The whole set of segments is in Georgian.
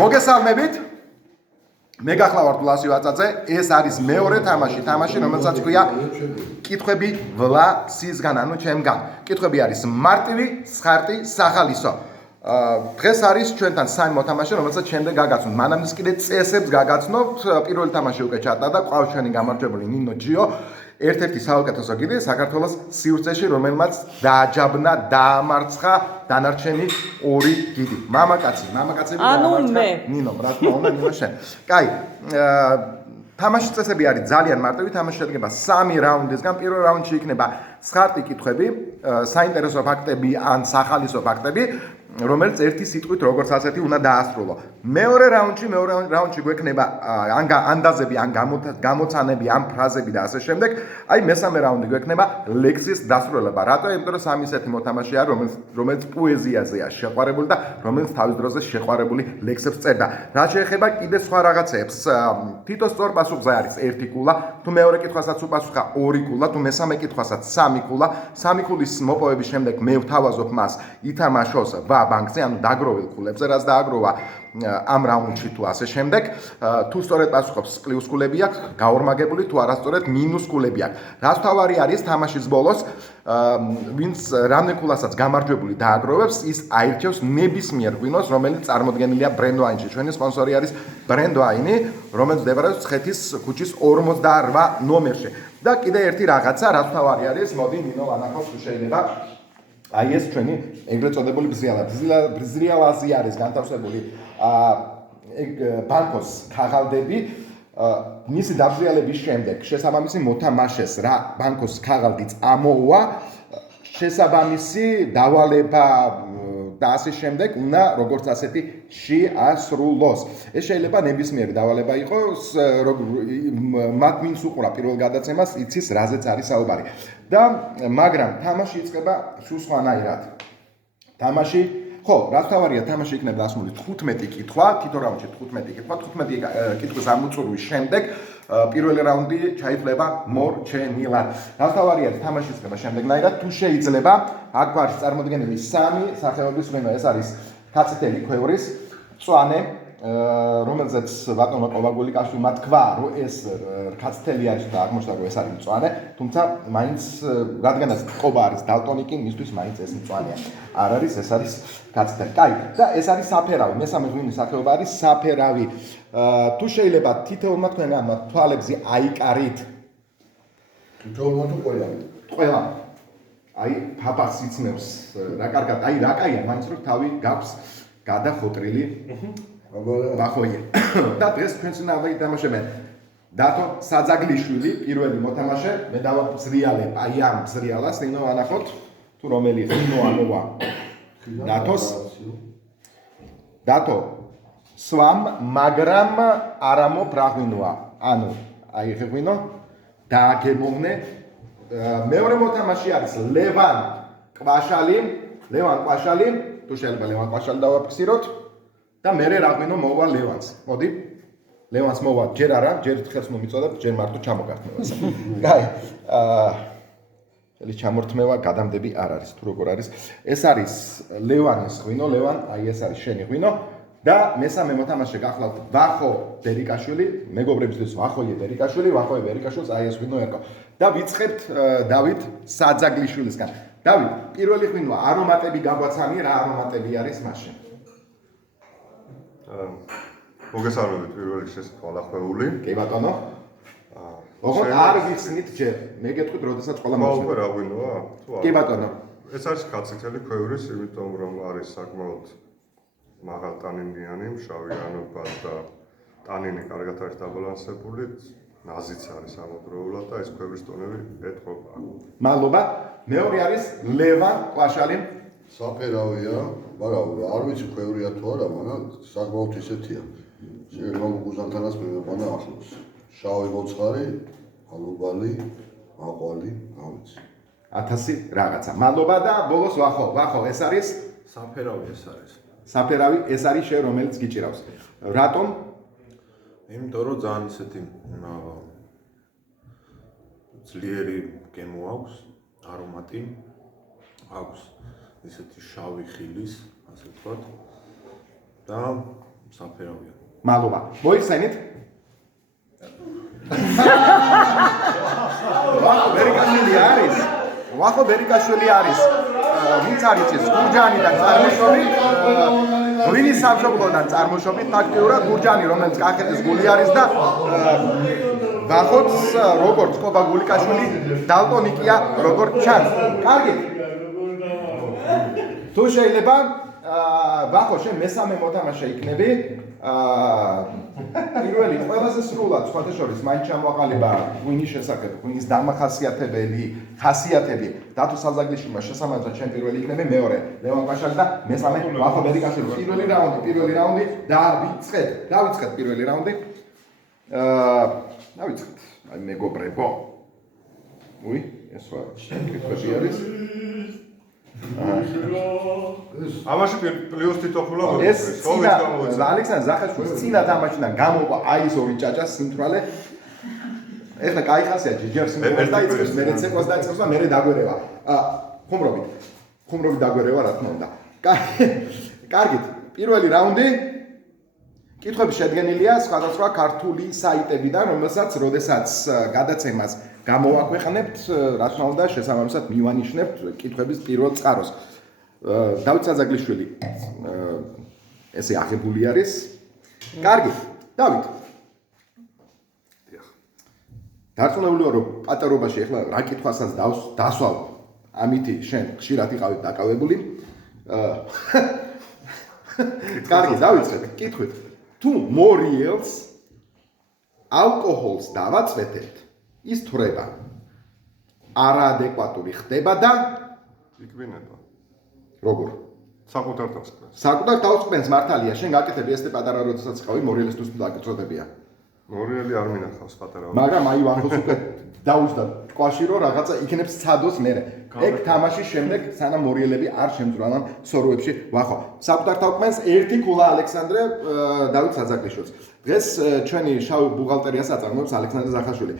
მოგესალმებით. მე გახლავართ ვლასი ვაწაძე. ეს არის მეორე თამაში, რომელსაც ქვია კითხვები ვლასისგან, ანუ ჩემგან. კითხვები არის მარტივი, სხარტი, სახალისო. დღეს არის ჩვენთან სამი მოთამაშე, რომელსაც შემდეგ გაგაცნობთ. მანამდე კიდე წესებს გაგაცნობთ. პირველი თამაში უკვე ჩატარდა, ყავს ჩვენი გამარჯვებული ნინო ჯიო. ერთ-ერთი საუკეთესო გიდი საქართველოს სივრცეში, რომელმაც დააჯაბნა, დაამარცხა დანარჩენი ორი გიდი. მამაკაცი ანუ მე. ნინო, რა თქმა უნდა, ნინო შენ. კაი, თამაშის წესები არის ძალიან მარტივი, თამაში შედგება 3 რაუნდისგან. პირველ რაუნდში იქნება სხარტი კითხვები, საინტერესო ფაქტები ან სახალისო ფაქტები, რომელიც ერთი სიტყვით როგორც ასეთი უნდა დაასრულო. მეორე რაუნდში გვექნება ანდაზები, ან გამოცანები, ან ფრაზები და ასე შემდეგ. აი მესამე რაუნდი გვექნება ლექსის დასრულება. რატო? იმიტომ რომ სამი ისეთი მოთამაშეა, რომელიც პოეზიაზეა შეყვარებული და რომელიც თავის დროზე შეყვარებული ლექსებს წერდა. რაც შეეხება კიდე სხვა რაღაცებს, თითო სწორ პასუხზე არის 1 კულა, თუ მეორე კითხვასაც უპასუხა 2 კულა, თუ მესამე კითხვასაც 3 კულა. 3 კულის მოპოვების შემდეგ მე ვთავაზობ მას ითამაშოს ბანკზე, ანუ დაგროვილ კულებზე, რაც დააგროვა ამ რაუნდში თუ ასე შემდეგ. თუ სწორედ პასუხობს პლუს კულები აქვს, გაორმაგებული, თუ არასწორად მინუს კულები აქვს. რაც თავარი არის თამაშის ბოლოს, ვინც რამდენ კულასაც გამარჯვებული დააგროვებს, ის აირჩევს ნებისმიერ ღვინოს, რომელიც წარმოდგენილია ბრენდვაინში. ჩვენი სპონსორი არის ბრენდვაინი, რომელიც მდებარეობს ცხეთის ქუჩის 48 ნომერში. და კიდე ერთი რაღაცა, რაც თავარი არის, მოდი ნინო ვანახოთ თუ შეიძლება. აი ეს ჩვენი ეგრეთ წოდებული ბრძრიალაზი არის განთავსებული ბანკოს ქაღალდები. მისი დაბრძრიალების შემდეგ შესაბამისი მოთამაშეს რა ბანკოს ქაღალდიც ამოუვა, შესაბამისი დავალება და ასე შემდეგ უნდა როგორც ასეთი შეასრულოს. ეს შეიძლება ნებისმიერი დავალება იყოს, მათ ვინც უყურა პირველ გადაცემას, იცის რაზეც არის საუბარი. და მაგრამ თამაში იწყება სულ სხვანაირად. თამაში, ხო, რაც თავარია, თამაში იქნება დასმული 15 კითხვა, თითო რაუნდში 15 კითხვა, 15 კითხვის ამოწურვის შემდეგ პირველი რაუნდი ჩაითვლება მორჩენილად. რაც თავარია, თამაში იწყება შემდეგნაირად, თუ შეიძლება, აქ გვაქვს წარმოდგენილი 3 სახეობის ღვინო, ეს არის კაცთელი ქვევრის მწვანე, რომელზეც ბატონმა ყოვაგულიკაშვილმა თქვა, რომ ეს კაცთელი არის და აღმოჩნდა, რომ ეს არის მწვანე, თუმცა მაინც რადგანაც ყობა არის დალტონიკი, მისთვის მაინც ეს მწვანეა. არ არის, ეს არის კაცთელი. კაი, და ეს არის საფერავი. მესამე ღვინის სახეობა არის საფერავი. თუ შეიძლება თითოეულმა თქვენ ამ თვალებზე აიკარით. თითოეულმა თუ ყველა? ყველა. აი, ფაფას იცნებს რა კარგად, აი რა კაია, მაინც რომ თავი გაქვს გადახოტრილი. ბახოია. და დღეს ჩვენს ნავი თამაშებენ დათო საძაგლიშვილი, პირველი მოთამაშე, მე დავაბრძრიალებ აი ამ ბრძრიალას, ნინო ანახოთ, თუ რომელი ღვინო ამოვა დათოს. დათო სვამ, მაგრამ არამოფ რა ღვინოა. ანუ აი ეს ღვინო დააგემოვნე. მეორე მოთამაშე არის ლევან კვაშალი, თუ შეიძლება ლევან კვაშალი დავაფიქსიროთ. და მე რა ღვინო მოვა ლევანს. მოდი. ლევანს მოვა ჯერ არა, ჯერ ხელს მომიწოდებ, ჯერ მარტო ჩამოგართმევას. კაი. ეს ჩამორთმევა გადამდები არ არის, თუ როგორ არის. ეს არის ლევანის ღვინო, ლევან, აი ეს არის შენი ღვინო და მესამე მოთამაშე გახლავთ ვახო ბერიკაშვილი, მეგობრებისთვის ვახოიე ბერიკაშვილს, აი ეს ღვინო ერკო. და ვიწყებთ დავით საძაგლიშვილისგან. დავით, პირველი ღვინო არომატები გაგვაცანი, რა არომატები არის მაშინ? მოგესალმებით პირველ რიგში ყველახვეული. კი ბატონო. ოღონდ არ ვიცნით ჯერ. მე გეტყვით, როდესაც ყველა მოხდა. ხო, რა ღვინოა? კი ბატონო. ეს არის კაცთელი ქვევრის, იმიტომ რომ არის საკმაოდ მაღალტანინიანი, შავი ანობა და ტანინი კარგად არის დაბალანსებული, ნაზიც არის ამავდროულად და ეს ქვევრის ტონები ეტყობა. მადლობა. მეორე არის ლევან კვაშალი. საფერავია, მაგრამ არ ვიცი ქვევრია თუ არა, მაგრამ საკმაოდ ისეთია. რომ გუზანთანაც მეუბნა ახლოს. შავი მოცხარი, ალუბალი, აყვალი, არ ვიცი. 1000 რაღაცა. მადლობა და ბოლოს ვახო, ეს არის საფერავი ეს არის. საფერავი ეს არის შე რომელიც გიჭირავს. რატომ? იმიტომ რომ ძალიან ისეთი ძლიერი გემო აქვს, არომატი აქვს. ისეთი შავი ხილის, ასე ვთქვათ. და საფერავია. მადლობა. მოიხსენით? ვახო ბერიკაშვილი არის. ვინც არის ეს გურჯანიდან წარმოშობით, ღვინის სამშობლოდან წარმოშობით, ფაქტიურად გურჯანი, რომელიც კახეთის გული არის და ვახოც როგორც ყობა გულიკაშვილი დალტონიკია, როგორც ჩანს. კარგი. თუ შეიძლება ვახო შენ მესამე მოთამაშე იქნები. პირველი ყველაზე სრულად სხვათა შორის მაინც ჩამოაყალიბა ღვინის შესახებ, ღვინის დამახასიათებელი ხასიათები დათო საზაგლიშვილმა შესაბამისად ჩემ პირველი იქნები, მეორე ლევან კვაშაძე და მესამე ვახო ბერიკაშვილი. პირველი რაუნდი დავიწყეთ პირველი რაუნდი. დავიწყეთ. აი მეგობრებო. ეს რა კითხვები არის? ამაში პლუს თითოხულა ეს ალექსანდრე ზახაშვილის წინა თამაშიდან გამოყვა აი ეს ორი ჭაჭა სიმთვრალე. ეხლა კაი ხასია ჯიჯერ სიმთვრალეს დაიწყებს, მე ცეკვას დაიწყებს და მე დაგვერევა. ხუმრობით დაგვერევა რა თქმა უნდა. კარგით, პირველი რაუნდი. კითხვები შედგენილია სხვადასხვა ქართული საიტებიდან, რომელსაც როდესაც გადაცემას გამოვაქვეყნებთ, რა თქმა უნდა, შესაბამისად მივანიშნებთ კითხვების პირველ წყაროს. დავით საზაგლიშვილი ესე აღებული არის. კარგი, დავით. დარწმუნებული ვარ, რომ პატარობაში ახლა რა კითხვასაც დასვალ, ამითი შენ ხშირად იყავი დაკავებული. კარგი, დავიწყეთ, კითხვით. თუ მორიელს ალკოჰოლს დავაწვეთებთ, ის თვრება. არაადეკვატური ხდება და იკვინება. როგორ? საკუთარ თავს ქმნის. საკუთარ თავს ქმნის მართალია, შენ გაკეთები ესე პატარა როდესაც ხავი მორიელისთვის თუ დაგწოდებია. მორიელი არ მინახავს პატარა. მაგრამ აი ვახოს უკვე დაუშვდა ტყვაში რომ რაღაცა იქნებს ცადოს მერე. ეგ თამაშის შემდეგ სანამ მორიელები არ შემძვრალან სოროებში ვახო. საკუთარ თავს ქმნის ერთი ქულა ალექსანდრე დავით საზაგლიშვილს. დღეს ჩვენი შავი ბუღალტერიას აწარმოებს ალექსანდრე ზახაშვილი.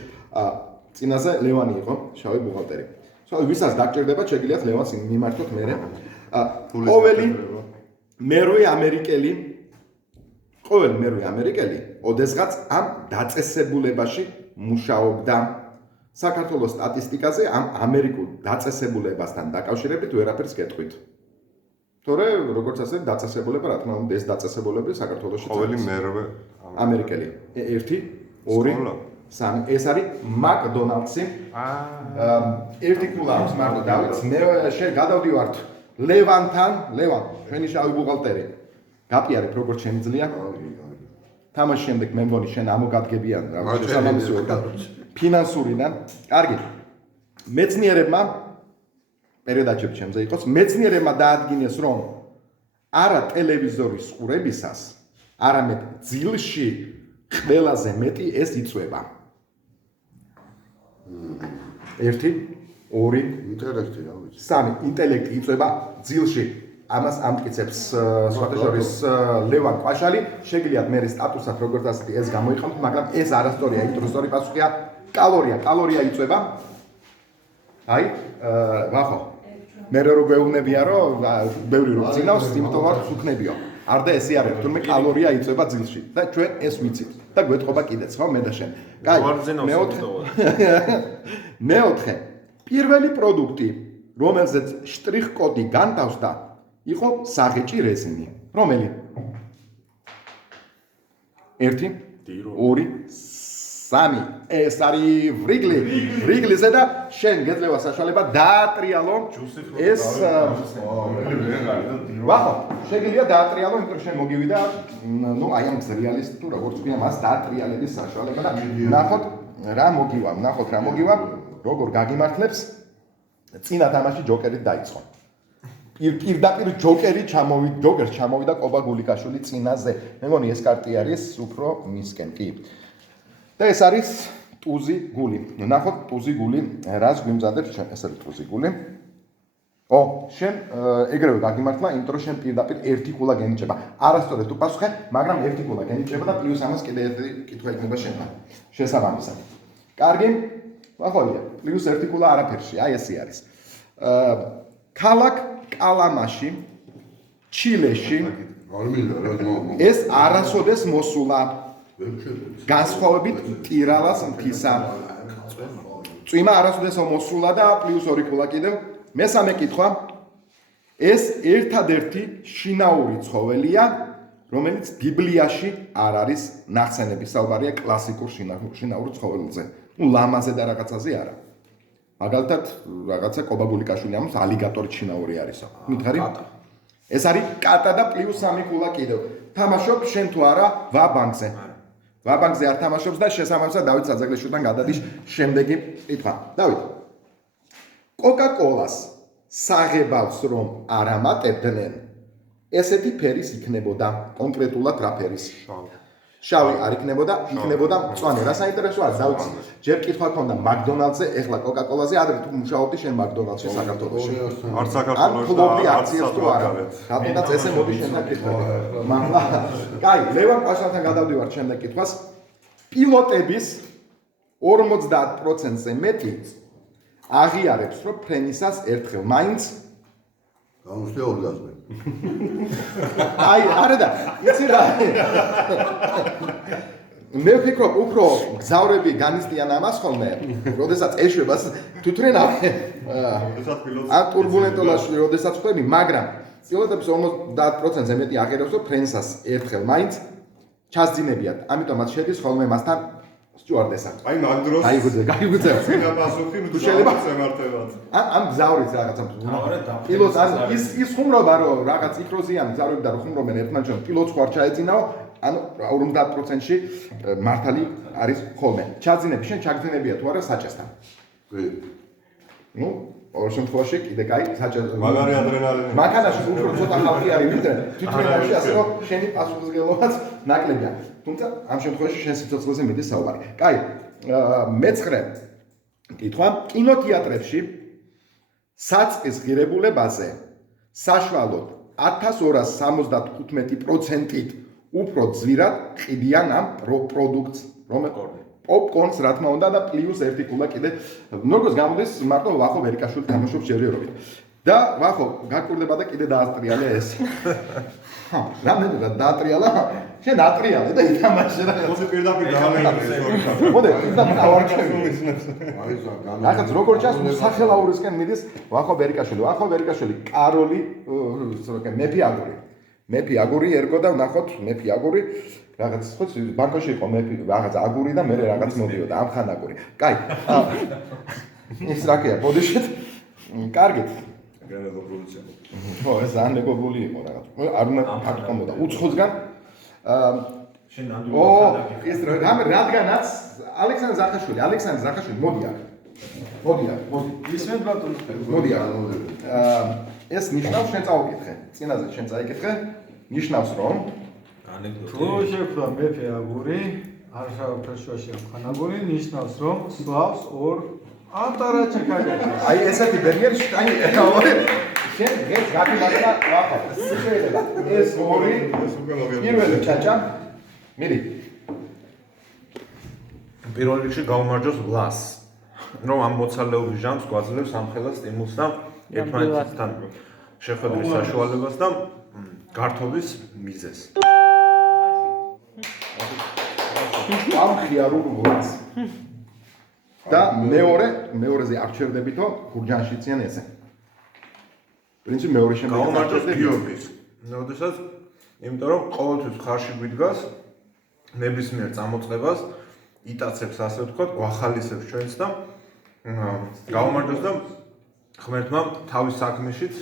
წინაზე ლევანი იყო შავი ბუღალტერი. შავი ვისაც დაგჭირდება შეგიძლიათ ლევანს მიმართოთ მერე. ყოველი მერვე ამერიკელი ოდესღაც ამ დაწესებულებაში მუშაობდა. საქართველოს სტატისტიკაზე ამ ამერიკულ დაწესებულებასთან დაკავშირებით ვერაფერს გეტყვით. თორე როგორც ასე დაწესებულება, რა თქმა უნდა, ეს დაწესებულებები საქართველოში ყოველი მერვე ამერიკელი. 1, 2, 3. ეს არის მაკდონალდსი. ერთი ქულა აქვს მარტო დავით. მე შენ გადავდივართ ლევანთან, ლევან, ჩვენი შავი ბუღალტერი. გაპიარებ როგორც შემიძლია. თამაშის შემდეგ მე მგონი შენ ამოგადგებიან რა შესაბამისი ფინანსურიდან. კარგი. მეცნიერებმა პერიოდაჩები ჩემზე იყოს, მეცნიერებმა დაადგინეს, რომ არა ტელევიზორის ყურებისას, არამედ ძილში ყველაზე მეტი ეს იწვება. 1, 2, ინტელექტი რა ვიცი. 3 ინტელექტი იწვება ძილში. ამას ამტკიცებს სხვათა შორის ლევან კვაშალი. შეგიძლიათ მე სტატუსად როგორც ასეთი ეს გამოიყენოთ, მაგრამ ეს არასწორია, იმიტომ რომ სწორი პასუხია კალორია იწვება. აი, ვახო. მე რო გვეუბნებია რომ ბევრი რო წინავს, იმიტომ რომ სუქნებიო. არ და ესე არის, თუმცა კალორია იწვება ძილში და ჩვენ ეს ვიცით და გვეთყობა კიდეც, ხო, მე და შენ. კაი, მეოთხე. პირველი პროდუქტი, რომელზეც შტრიხ კოდი განთავსდა, იყო საღეჭი რეზინი. რომელი? 1, 2, 3. ეს არის ვრიგლიზე და შენ გეძლევა საშუალება დაატრიალო ეს ვახო, შეგიძლია დაატრიალო, იმიტომ რომ შენ მოგივიდა, ნუ აი ამ რეალისტ თუ როგორც ქვია, მას დაატრიალების საშუალება და ნახოთ რა მოგივა, როგორ გაგიმართლებს წინა თამაში ჯოკერით დაიწყო. პირდაპირ ჯოკერს ჩამოვიდა ყობა გულიკაშვილი წინაზე. მე მგონი ეს კარტი არის უფრო მისკენ, კი. და ეს არის ტუზი გული. ნახოთ ტუზი გული რას გვიმზადებს ჩვენ, ეს არის ტუზი გული. შენ ეგრევე გაგიმართლა, იმიტომ რომ შენ პირდაპირ ერთი ქულა გენიჭება. არასწორად თუ პასუხე, მაგრამ ერთი ქულა გენიჭება და პლუს ამას კიდე ერთი კითხვა იქნება შენთან. შესაბამისად. კარგი? ახალია, პლუს ერთი ქულა არაფერში, აი ესე არის. ქალაქ კალამაში, ჩილეში, არ მინდა რა ეს არასოდეს მოსულა განსხვავებით ტირალას მთისა წვიმა არასოდეს მოსულა და +2 ქულა კიდევ მესამე კითხვა ეს ერთადერთი შინაური ცხოველია რომელიც ბიბლიაში არ არის ნახსენები საუბარია კლასიკურ შინაურ ცხოველზე ნუ ლამაზე და რაღაცაზე არა მაგალითად რაღაცა კობაგულიკაშვილი ამის ალიგატორი შინაური არისო მითხარი ეს არის კატა და +3 ქულა კიდევ თამაშობ შენ თუ არა ვაბანკზე ვაბანკზე არ თამაშობს და შესაბამისად დავით საძაგლიშვილთან გადადის შემდეგი კითხვა დავით კოკა-კოლას საღებავს რომ არ ამატებდნენ ესეთი ფერის იქნებოდა კონკრეტულად რა ფერის შავი არ იქნებოდა იქნებოდა მწვანე რა საინტერესო არის დავით ჯერ კითხვა ქონდა მაკდონალდზე ეხლა კოკა-კოლაზე ადრე თუ მუშაობდი შენ მაკდონალდში საქართველოში არც საქართველოში და არც თუ არა რატომაც ესე მოდი შენთან კითხები მამლა კაი ლევან პაშალთან გადავდივართ შემდეგ კითხვას პილოტების 50%-ზე მეტი აღიარებს რომ ფრენისას ერთხელ მაინც გამოსვლია ორგაზმი აი არა და იცი რა მე ვფიქრობ უფრო გზავრები განიცდიან ამას ხოლმე როდესაც ეშვებას თვითონ ან ტურბულენტობაში როდესაც ხვდები მაგრამ პილოტების 50%-ზე მეტი აღიარებს რომ ფრენისას ერთხელ მაინც ჩასძინებიათ ამიტომაც შედის ხოლმე მასთან სტიუარდესა აი მაგ დროს გაიგუძე წინა პასუხი თუ შეიძლება შემართებად ამ გზავრის რაღაცა პილოტს ის ხუმრობა რომ რაღაც იქროზიანი გზავრები და ხუმრობენ ერთმანეთს პილოტს ხوار ჩაეძინაო ანუ 50%-ში მართალი არის ხოლმე ჩაძინები შენ ჩაგძინებია თუ არა საჭესთან ნუ ორ შემთხვევაში კიდე კაი საჭესთან მაგარი ადრენალინი მანქანაში უფრო ცოტა ხალხი არის ვიდრე თვითონაში ასე რომ შენი პასუხისმგებლობაც ნაკლებია თუმცა ამ შემთხვევაში შენ სიცოცხლეზე მიდის საუბარი კაი მეცხრე კითხვა კინოთეატრებში საწყის ღირებულებაზე საშუალოდ 1275%-ით უფრო ძვირად ყიდიან ამ პროდუქტს პოპკორნს რა თქმა უნდა და +1 ქულა კიდე როგორც გამოდის მარტო ვახო ვერიკაშვილი თამაშობს ჯერიორობით და ვახო გაკურდება და კიდე დაასტრიალე ეს რამდენად დაატრიალა შენ ატრიალე და ითამაშე რა მოსი პირდაპირ გამეორე მოდე პირდაპირ ავარჩევი რაღაც როგორ ჩას სახელაურისკენ მიდის ვახო ვერიკაშვილი კაროლი მეფი აგური ერგო და ნახოთ მეფი აგური რაღაც ხო ბანკოში იყო მეფი რაღაც აგური და მე რაღაც მოდიოდა ამ ხან აგური კაი ის რაკია ბოდიშეთ კარგით ხო ეს ძალიან მეგობრული იყო რაღაც არ უნდა ფაქტობოდა უცხოთგან შენ ნამდვილად ეს რადგანაც ალექსანდრე ზახაშვილი მოდი ისმენთ ბატონო მოდი ეს ნიშნავს შენ წაუკითხე წინაზე შენ წაიკითხე ნიშნავს რომ თუ შეფრა მეფე აგური არშავფერშუაში ამხანაგური ნიშნავს რომ სლავს ორ ანტარაჩი კაგაში აი ესეთი ბერიერი აი შენ დღეს გაკეთდა ვახო შეიძლება ეს ორი პირველი ჩაჭა მიდი პირველ რიგში გავუმარჯოს ვლას რომ ამ მოცალეობის ჟანრს გვაძლევს ამხელა სტიმულს და ერთმანეთთან შეხვედრის საშუალებას და გართობის მიზეზს ამ ხიარულ ვლას და მეორეზე არ ჩერდებითო გურჯანში ციან ესე პრინციპი მეორე შემდეგი გავუმარჯოს გიორგის როდესაც იმიტომ რომ ყოველთვის ხარში გვიდგას ნებისმიერ წამოწყებას იტაცებს ასე ვთქვათ გვახალისებს ჩვენს და გავუმარჯოს და ღმერთმა თავის საქმეშიც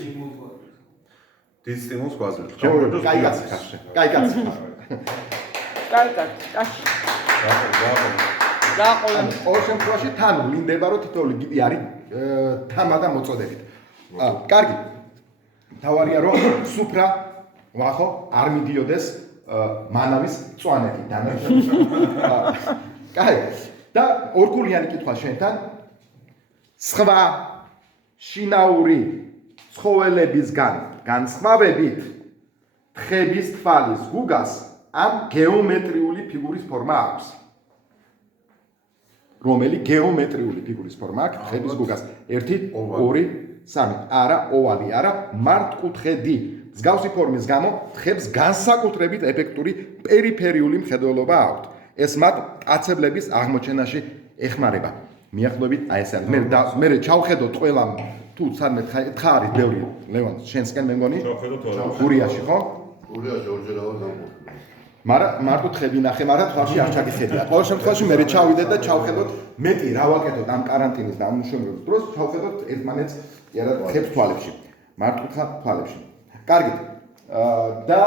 დიდ სტიმულს გვაძლევს კაი კაცი ხარში კაი კაცი ყოველ შემთხვევაში თან ვლინდება რომ თითოეული გიდი არის თამა და მოწოდებით კარგი თავარია რომ სუფრა ვახო არ მიდიოდეს მანავის წვანეთი კაი და ორგულიანი კითხვა შენთან სხვა შინაური ცხოველებისგან განსხვავებით თხების თვალის გუგას ამ გეომეტრიული ფიგურის ფორმა აქვს რომელი გეომეტრიული ფიგურის ფორმა აქვს თხების გუგას 1 2 3 არა ოვალი არა მართკუთხედი მსგავსი ფორმის გამო თხებს განსაკუთრებით ეფექტური პერიფერიული მხედველობა აქვთ. ეს მათ კაცებლების აღმოჩენაში ეხმარება. მიახლოებით აი ეს არის. მე ჩავხედოთ ყველა თუ სანმე თხა არის ბევრი ლევან შენსკენ მე მგონი გურიაში ხო? გურიაში ორჯერ ავარ დამოუკიდე. მაგრამ მარტო თხები ნახე, მაგრამ თვალში არ ჩაგიხედია. ყოველ შემთხვევაში მე ჩავიდეთ და ჩავხედოთ მეტი რა ვაკეთოთ ამ კარანტინის და ამ მუშაობის დროს, ჩავხედოთ ერთმანეთს იარა თხებს თვალებში. მარტო თვალებში. კარგი. და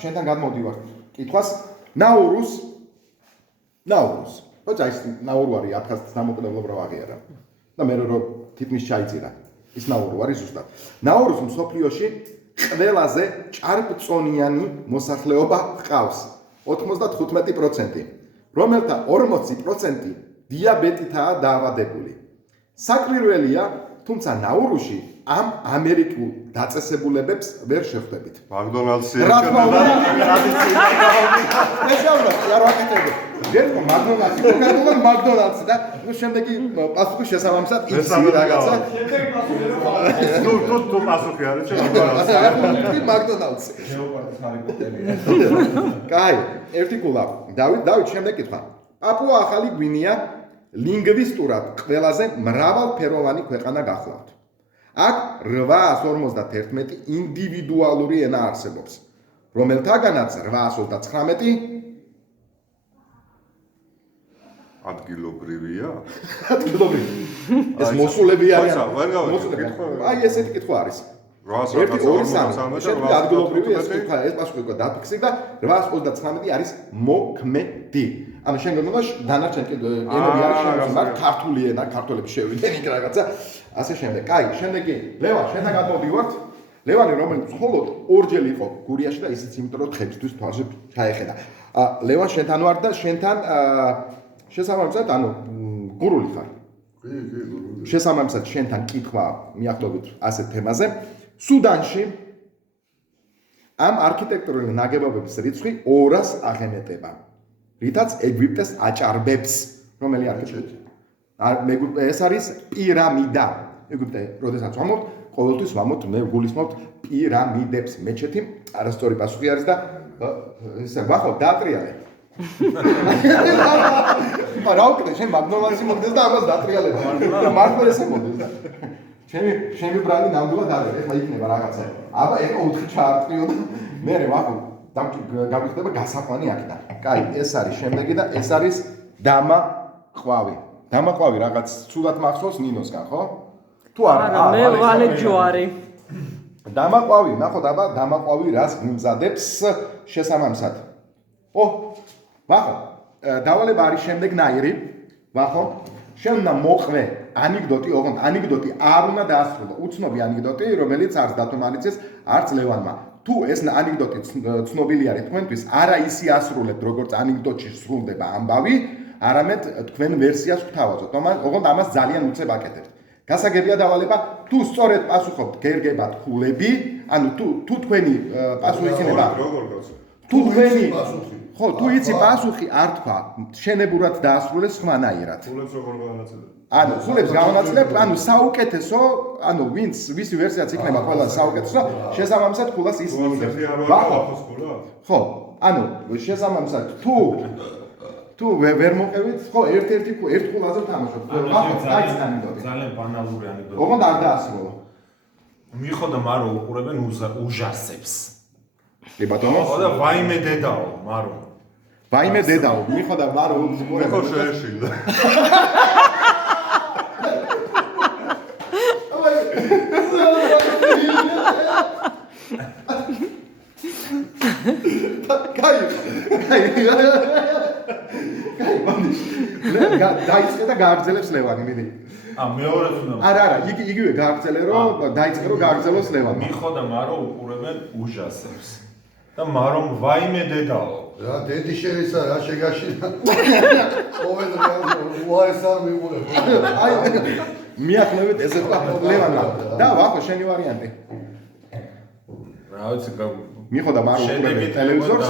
შენთან გადმოვდივართ კითხვას. ნაურუს. ხო, ეს ნაურუ არის აფხაზეთის დამოკიდებლობა აღიარა. და მე რო თითქმის ჩაიწირა. ის ნაურუ არის ზუსტად. ნაურუს მსოფლიოში ყველაზე ჭარბწონიანი მოსახლეობა ჰყავს 95%, რომელთა 40% დიაბეტითაა დაავადებული. საკვირველია, თუმცა ნაურუში ამ ამერიკულ დაწესებულებებს ვერ შეხვდებით. მაკდონალდსი რა თქმა უნდა, არ ვაკეთებ. ჯერკო მაკდონალდსი და შემდეგი პასუხი შესაბამისად იცი რაღაცა. თუ პასუხი არის ჩემ მაკდონალდსი. კაი, ერთი კულა. დავით შემდეგ კითხვა. პაპუა ახალი გვინეა ლინგვისტურად ყველაზე მრავალფეროვანი ქვეყანა გახლავთ. აქ 851 ინდივიდუალური ენა არსებობს, რომელთაგანაც 829 ადგილობრივია. ეს მოსულები არიან. ვერ გავიგე. აი ესეთი კითხვა არის. 823 ადგილობრივი ეს კითხვა, ეს პასუხი უკვე დაფიქსირდა და 829 არის მოქმედი. ანუ შენ გონდა დანარჩენ ენები არის შემოსული, მაგრამ ქართული ენა, ქართველები შევიდნენ იქ რაღაცა, ასე შემდეგ. კაი, შემდეგი ლევან, შენთან გადმოვდივართ. ლევანი რომელიც მხოლოდ ორჯერ იყო გურიაში და ისიც იმიტომ რომ თხებისთვის თვალში ჩაეხედა. ლევან შენთან ვარ და შენთან შესაბამისად, ანუ გურული ხარ. კი, შესაბამისად შენთან კითხვა მიახლოებით ასეთ თემაზე. სუდანში ამ არქიტექტურული ნაგებობების რიცხვი 200-ს აღემატება. რითაც ეგვიპტეს აჭარბებს, რომელი არქიტექტურა. ეს არის პირამიდა. ეგვიპტე, როდესაც ვამბობთ, ყოველთვის ვამბობთ, მე გულისხმობთ პირამიდებს. მეჩეთი არასწორი პასუხი არის და ესე ვახო დაატრიალე. რა უკეთე, შენ მაკდონალდსი მომდეს და ამას დაატრიალებ. მარტო ესე მომდეს და ჩემი ბრალი ნამდვილად არის, ეხლა იქნება რაღაცა. აბა ეკო 4 ჩაარტყიო და მე ვახო გავიხდება გასაყვანი აქედან. კაი, ეს არის შემდეგი და ეს არის დამაყვავი. დამაყვავი რაღაც ცუდად მახსოვს ნინოსგან, ხო? თუ არა, მე ვალე ჯوارი. დამაყვავი, ნახოთ აბა დამაყვავი რას მიმზადებს შესაბამისად. ვახო, დავალება არის შემდეგნაირი. ვახო, შენ უნდა მოყვე ანეკდოტი, ოღონდ ანეკდოტი არ უნდა დაასრულო. უცნობი ანეკდოტი, რომელიც არც დათომ არიცეს, არც ლევანმა. თუ ეს ანეკდოტი ცნობილი არის თქვენთვის, არა ისი ასრულებთ, როგორც ანეკდოტში სრულდება ამბავი, არამედ თქვენ ვერსიას გვთავაზობთ. ოღონდ ამას ძალიან უცებ აკეთებთ. გასაგებია დავალება, თუ სწორედ პასუხობთ, გერგებათ ხულები, ანუ თუ თქვენი პასუხი იქნება. თუ თქვენი ხო, თუ იცი პასუხი არ თქვა, შენებურად დაასრულეს სხვანაირად. ხულებს როგორ განაცელებთ? ანუ ხულებს გავანაცვლებთ, ანუ საუკეთესო, ანუ ვისი ვერსიაც იქნება ყველა საუკეთესო, შესაბამისად ხულას ის მიიღებს. ხო, ანუ შესაბამისად თუ ვერ მოყევით, ხო, ერთ ხულაზე ვთამაშობთ. დაიწყე ანეკდოტი. ძალიან ბანალური ანეკდოტი. ოღონდ არ დაასრულო. მიხოდა მარო უყურებენ უჟასებს. კი ბატონო. ხო და ვაიმე დედაო, მარო. ვაიმე დედაო, მიხოდა მარო უყურებენ. ხო შეეშინდა. დაიწყე და გააგრძელებს ლევანი, მიდი. მეორეც უნდა. არა, იგივე გააგრძელე, რომ დაიწყე რომ გააგრძელოს ლევანი. მიხოდა მარო უყურებენ უჟასებს. და მარომ ვაიმე დედაო. რა დედი შეიძლება რა შეგაშინა. ყოველ უაეს არ მიყურებ. აი, მიახლოვეთ ესეთ პრობლემაა. და ვახო შენი ვარიანტი. რა ვიცი, მიხოდა მარო უყურებდა ტელევიზორს.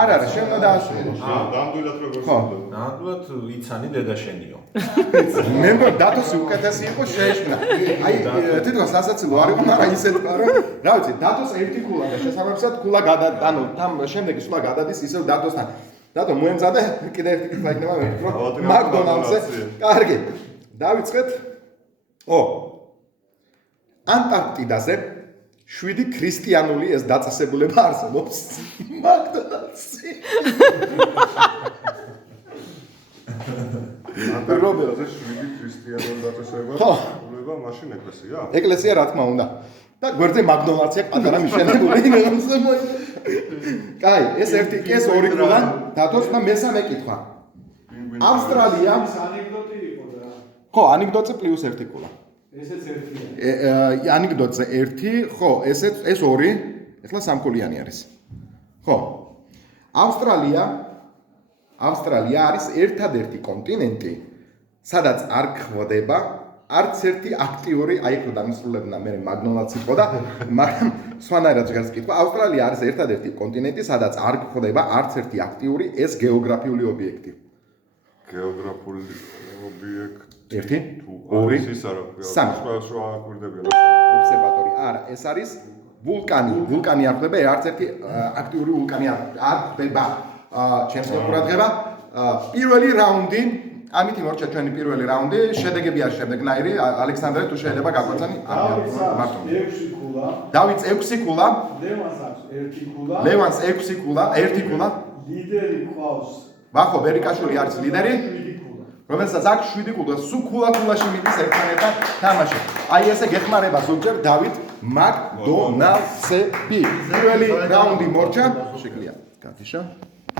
არა, შენ უნდა დაასრულო. ნამდვილად როგორ ხო. ნამდვილად იცანი დედა შენიო. მე მგონი დათოსი უკეთესი იყო შეეშნა. აი თვითონ სასაცილო არ იყო, მაგრამ ისე რომ რა ვიცი, დათოს ერთი ქულა და შესაბამისად ქულა ანუ თან შემდეგი სულა გადადის ისევ დათოსთან. დათო მოემზადე, კიდე ერთი კითხვა იქნება მეკითხო. მაკდონალდზე. კარგი. დავიწყეთ. ანტარქტიდაზე 7 ქრისტიანული ეს დაწესებულება არსებობს. მაკდონალდსი. ანტარქტიდაზე 7 ქრისტიანული დაწესებულება. ხო. ულება მაშინ ეკლესია? ეკლესია რა თქმა უნდა. და გვერდზე მაკდონალდსი აქვს პატარა მიშენებული. კაი, ეს ერთი კი ეს ორი ქულა დათოს და მესამე კითხვა. ავსტრალია ანეკდოტი იყო და ხო, ანეკდოტზე პლუს ერთი ქულა. ესეც ერთია. ანეკდოტზე ერთი, ხო, ეს ორი, ეხლა სამქულიანი არის. ხო. ავსტრალია არის ერთადერთი კონტინენტი, სადაც არ ხვდება არც ერთი აქტიური, აი ხო დამისრულებნა მე მაკდონალდსი იყო და მაგრამ სხვანაირად გარს კითხვა, ავსტრალია არის ერთადერთი კონტინენტი, სადაც არ ხვდება არც ერთი აქტიური ეს გეოგრაფიული ობიექტი. გეოგრაფიული ობიექტი. ერთი, თუ ორი, ის არა ქვია. სამი. სხვა აკვირდებიან. ობსერვატორი. არა, ეს არის ვულკანი არ ხვდება, არც ერთი აქტიური ვულკანი არ ხვდება. ჩემს ყურადღება, პირველი რაუნდი, ამით იმორჩა ჩვენი პირველი რაუნდი, შედეგები არის შემდეგნაირი, ალექსანდრე თუ შეიძლება გაგვაცანი? მარტო. 6 ქულა. დავით 6 ქულა. ლევანს აქვს 1 ქულა. ლევანს 6 ქულა, 1 ქულა. ლიდერი ყავს. ვახო ბერიკაშვილი არის ლიდერი. 7 ქულა. რომელსაც აქვს 7 ქულა, სულ ქულაში მიდის ერთმანეთთან თამაში. აი ესე გეხმარება ზოგჯერ დავით მაკდონალდსები. პირველი რაუნდი მორჩა. შეგვიძლია. გათიშა.